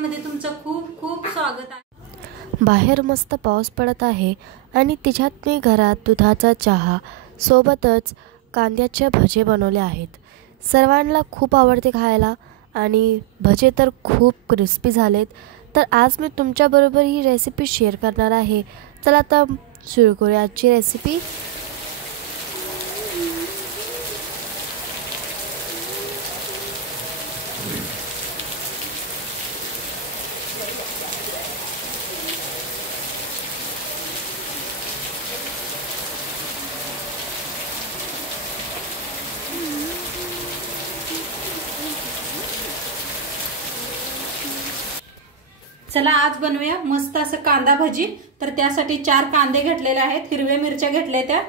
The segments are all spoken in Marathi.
चॅनलमध्ये तुमचं खूप खूप स्वागत आहे। बाहेर मस्त पाऊस पडत आहे आणि तिच्यात मी घरात दुधाचा चहा सोबतच कांद्याचे भजे बनवले आहेत। सर्वांना खूप आवडते खायला आणि भजे तर खूप क्रिस्पी झालेत। तर आज मी तुमच्याबरोबर ही रेसिपी शेअर करणार आहे। चला आता सुरू करूया आजची रेसिपी। चला आज बनवूया मस्त असं कांदा भजी। तर त्यासाठी 4 कांदे घेतलेले आहेत, हिरव्या मिरच्या घेतल्या, त्या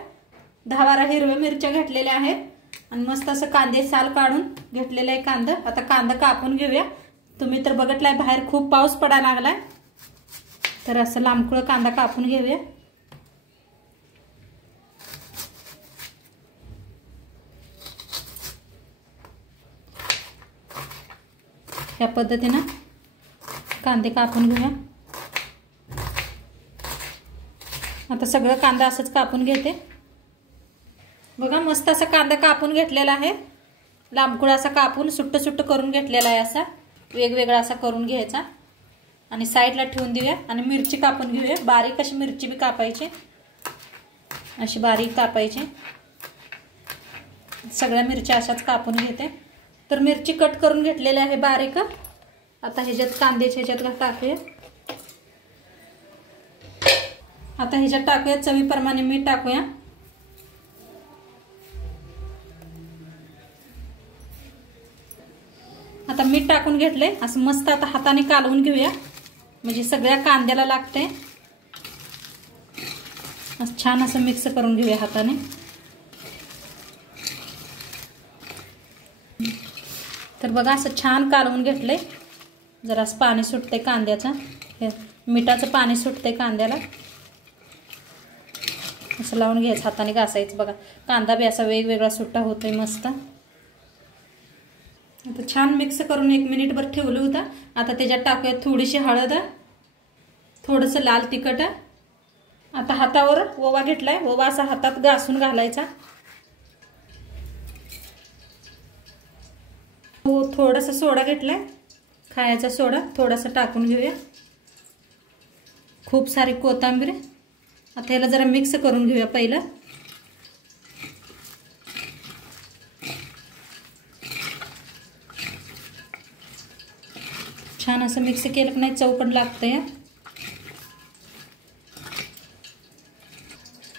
10-12 हिरव्या मिरच्या घेतलेल्या आहेत आणि मस्त असं कांदे साल काढून घेतलेले आहे कांदा। आता कांदा कापून घेऊया। तुम्ही तर बघितलाय बाहेर खूप पाऊस पडायला लागलाय, तर असं लांबकुळ कांदा कापून घेऊया। या पद्धतीने कांदे कापून घेऊया। आता सगळं कांदा असंच कापून घेते। बघा मस्त असा कांदा कापून घेतलेला आहे, लांबकुळ असा कापून सुट्ट सुट्ट करून घेतलेला आहे। असा वेगवेगळा असा करून घ्यायचा आणि साईडला ठेवून देऊया। आणि मिरची कापून घेऊया, बारीक अशी मिरची बी कापायची, अशी बारीक कापायची। सगळ्या मिरच्या अशाच कापून घेते। तर मिरची कट करून घेतलेली आहे बारीक। आता ह्याच्यात कांद्याच्या ह्याच्यात टाकूया। आता ह्याच्यात टाकूया चवीप्रमाणे मीठ टाकूया। आता मीठ टाकून घेतले, असं मस्त आता हाताने कालवून घेऊया, म्हणजे सगळ्या कांद्याला लागते। छान असं मिक्स करून घेऊया हाताने। तर बघा असं छान कालवून घेतले, जरास पाणी सुटते कांद्याचं, मिठाचं पाणी सुटते कांद्याला। असं लावून घ्यायचं, हाताने घासायचं। बघा कांदा बी असा वेगवेगळा सुट्टा होतोय मस्त। आता छान मिक्स करून 1 मिनिटभर ठेवलं होतं। आता त्याच्यात टाकूया थोडीशी हळद, थोडंसं लाल तिखट। आता हातावर ओवा घेतलाय, ओवा असा हातात घासून घालायचा। थोडासा सोडा घेतलाय, खायचा सोडा थोडासा टाकून घेऊया। खूप सारी कोथिंबीर। आता याला जरा मिक्स करून घेऊया पहिलं। छान असं मिक्स केलं की नाही चव पण लागते।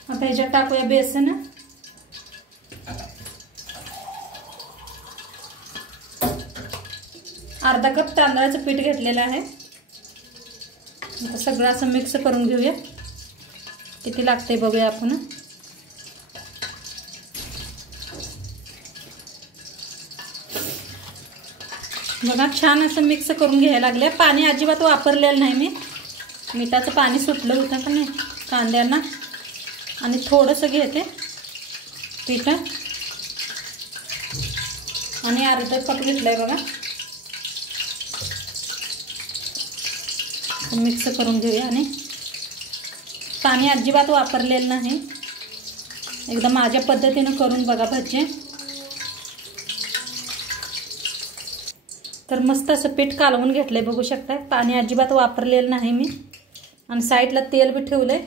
आता ह्याच्यात टाकूया बेसन, अर्धा कप तांदळाचं पीठ घेतलेलं आहे। आता सगळं असं मिक्स करून घेऊया, किती लागते बघूया आपण। बघा छान असं मिक्स करून घ्यायला लागले। पाणी अजिबात वापरलेलं नाही मी, मिठाचं पाणी सुटलं होतं का नाही कांद्यांना। आणि थोडंसं घेते पीठ आणि अर्धा कप घेतलंय बघा। मिक्स करून घेऊया आणि पाणी अजिबात वापरलेलं नाही। एकदा माझ्या पद्धतीने करून बघा भजी। तर मस्त असं पीठ कालवून घेतलंय, बघू शकता पाणी अजिबात वापरलेलं नाही मी। आणि साईडला तेल बी ठेवलंय।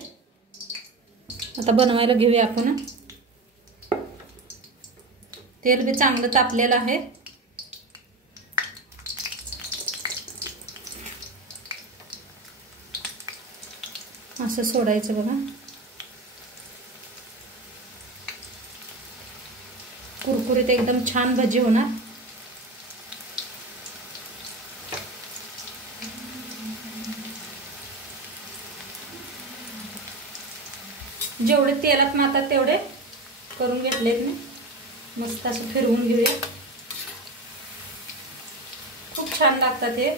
आता बनवायला घेऊया आपण। तेल बी चांगलं तापलेलं आहे। असं सोडायचं बघा, कुरकुरीत एकदम छान भजी होणार। जेवढे तेलात मातात तेवढे करून घेतलेत मी। मस्त असं फिरवून घेऊया, खूप छान लागतात हे।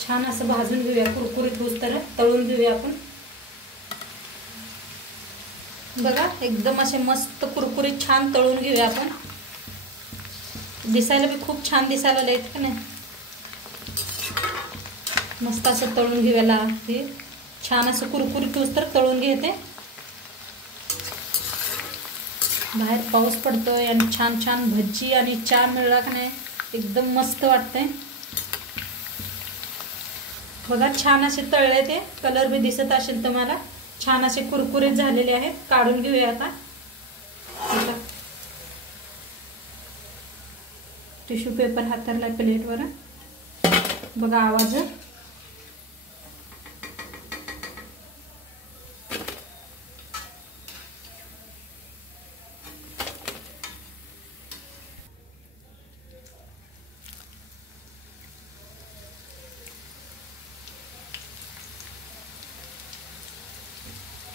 छान असं भाजून घेऊया, कुरकुरीत होईस्तोवर तळून घेऊया आपण। बघा एकदम असे मस्त कुरकुरीत छान तळून घेऊया आपण। दिसायला बी खूप छान दिसायला लागलेत का नाही. मस्त असं तळून घेऊया. हे छान असं कुरकुरीत होस तर तळून घेते. बाहेर पाऊस पडतोय आणि छान छान भजी आणि चहा मिळला का नाही एकदम मस्त वाटतंय. बघा छान असे तळले ते. कलर बी दिसत असेल तुम्हाला. छान असे कुरकुरीत झालेले आहेत. काढून घेऊया आता. टिश्यू पेपर हातरला प्लेटवर. बघा आवाज.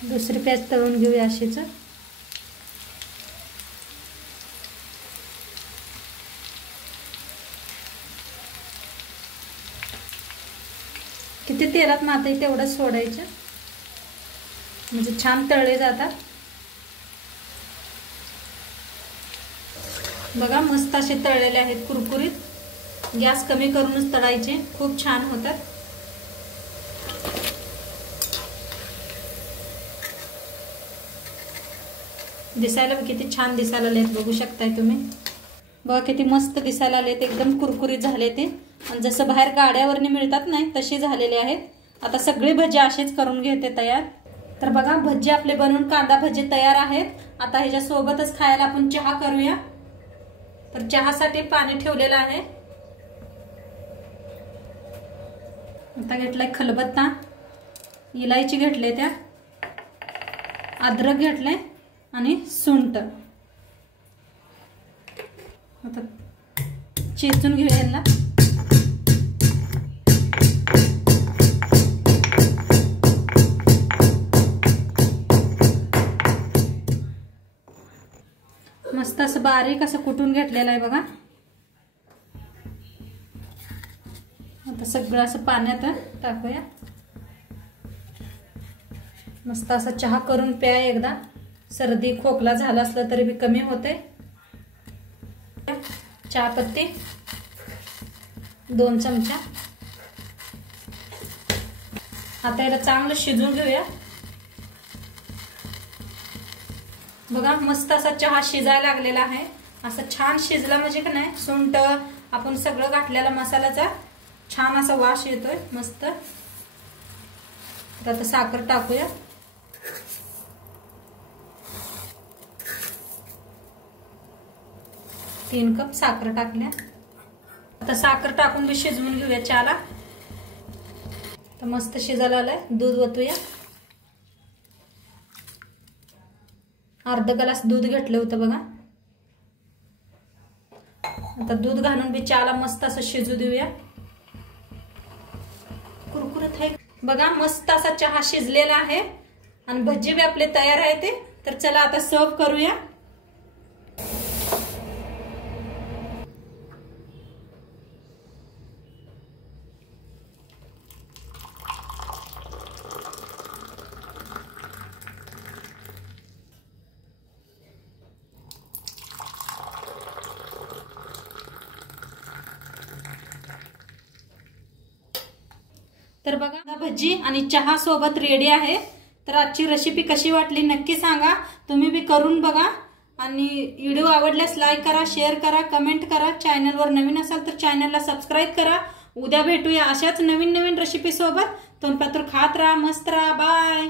दुसरी पॅच तळून घेऊया अशीच. किती तेलात माताई तेवढंच सोडायचं म्हणजे छान तळले जातात. बघा मस्त असे तळलेले आहेत कुरकुरीत. गॅस कमी करूनच तळायचे. खूप छान होतात. दिसायला किती छान दिसायला आलेत बघू शकताय तुम्ही. बघा किती मस्त दिसायला आलेत. एकदम कुरकुरीत झाले ते. आणि जसं बाहेर गाड्यावरनी मिळतात नाही तसे झालेले आहेत. आता सगळे भजी असेच करून घेते तयार. तर बघा भजी आपले बनवून कांदा भजी तयार आहेत. आता ह्याच्या सोबतच खायला आपण चहा करूया. तर चहासाठी पाणी ठेवलेलं आहे. आता घेतलाय खलबत्ता. इलायची घेतले त्या. अद्रक घेतले आणि सुंठ. आता चेचून घेऊया यांना. मस्त असं बारीक असं कुटून घेतलेलं आहे बघा. आता सगळं असं पाण्यात टाकूया. मस्त असा चहा करून प्या एकदा. सर्दी खोकला झाला असला तरी बी कमी होते. चहा पत्ती 2 चमचा. आता याला चांगलं शिजवून घेऊया. बघा मस्त असा चहा शिजायला लागलेला आहे. असं छान शिजला म्हणजे का नाही सुंठ आपण सगळं घातलेला मसाल्याचा छान असा वास येतोय मस्त. आता साखर टाकूया. तीन कप साखर टाकल्या. आता साखर टाकून बी शिजवून घेऊया चहाला. तर मस्त शिजायला आलाय. दूध ओतूया. अर्धा ग्लास दूध घेतलं होतं बघा. आता दूध घालून बी चहाला मस्त असं शिजू देऊया. कुरकुरीत आहे बघा. मस्त असा चहा शिजलेला आहे आणि भजी बी आपले तयार आहे ते. तर चला आता सर्व करूया. तर बघा भजी आणि चहा सोबत रेडी आहे. तर आजची रेसिपी कशी वाटली नक्की सांगा. तुम्ही बी करून बघा आणि व्हिडिओ आवडल्यास लाईक करा, शेअर करा, कमेंट करा. चॅनलवर नवीन असाल तर चॅनलला सबस्क्राईब करा. उद्या भेटूया अशाच नवीन नवीन रेसिपी सोबत. तोंडपात्र खात राहा, मस्त राहा. बाय.